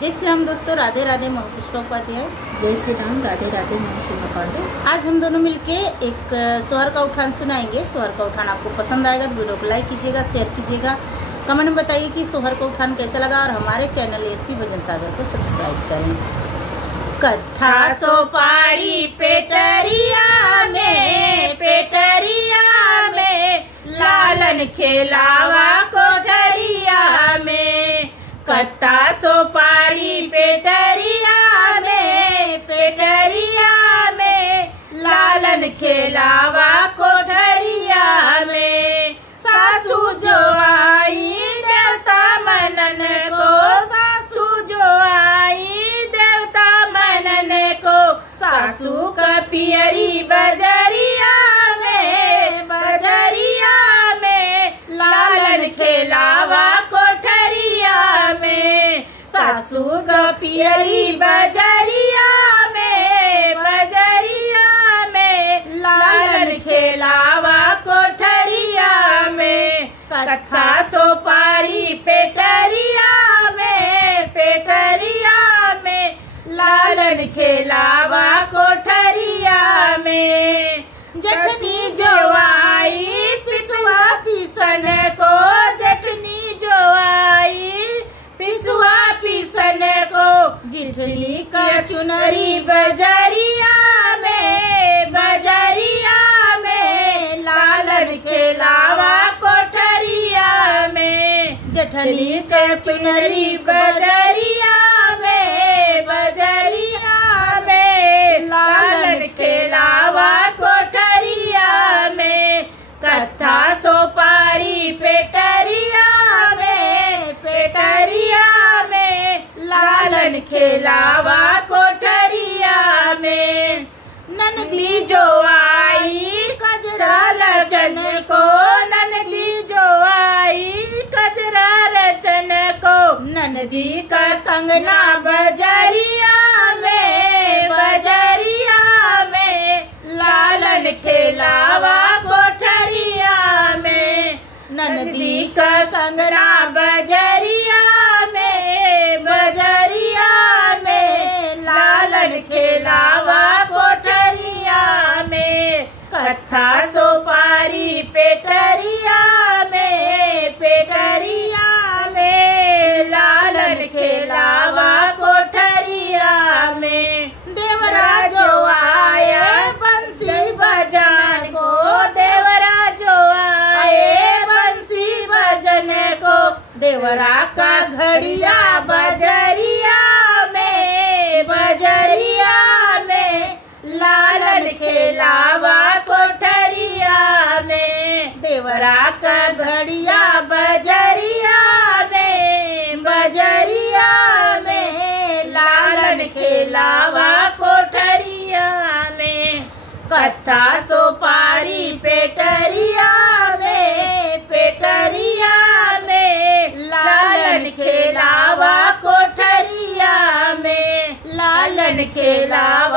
जय श्री राम दोस्तों, राधे राधे। मैं पुष्पा उपाध्याय। जय श्री राम, राधे राधे। मैं सीमा पांडे। आज हम दोनों मिलके एक सोहर का उठान सुनाएंगे। सोहर का उठान आपको पसंद आएगा तो वीडियो को लाइक कीजिएगा, शेयर कीजिएगा, कमेंट में बताइए कि सोहर का उठान कैसा लगा और हमारे चैनल एसपी भजन सागर को सब्सक्राइब करें। कथा सोपाड़ी पेटरिया में लालन खेलावा कोठरिया में। कथा सोपाड़ी पेटरिया में लालन खेलावा कोठरिया में। सासू जो आई देवता मनन को, सासू जो आई देवता मनन को। सासू का पियरी बजरिया में लालन खेलावा कोठरिया में। सासू का पियरी बजरिया में लालन खेलावा कोठरिया में। कथा सोपारी पेटरिया में लालन खेलावा कोठरिया में। जठनी जो आई पिसुआ पीसन को, जठनी जो आई पिसुआ पीसन को। जिठनी का चुनरी बजरिया में लालन खेलावा कोठरिया में। जठनी का चुनरी बजरिया में लालन खेलावा कोठरिया में। कथा सोपारी पेटरिया में लालन खेलावा कोठरिया में। ननदी जो आई कजरा रचन को, ननदी जो आई कजरा रचन को। ननदी का कंगना बजरिया में लालन खेलावा कोठरिया में। ननदी का कंगना बजरिया में लालन खेलावा कोठरिया में। कथा सोपारी पेटरिया में लालन खेलावा कोठरिया में। देवरा जो आया बंसी बजन को, देवरा जो आए बंसी बजन को। देवरा का घड़िया बजरिया में लालन खेलावा कोठरिया में। देवरा का घड़िया बजरिया में लालन खेलावा कोठरिया में। कथा सोपारी पेटरिया में लालन खेलावा कोठरिया में। लालन खेलावा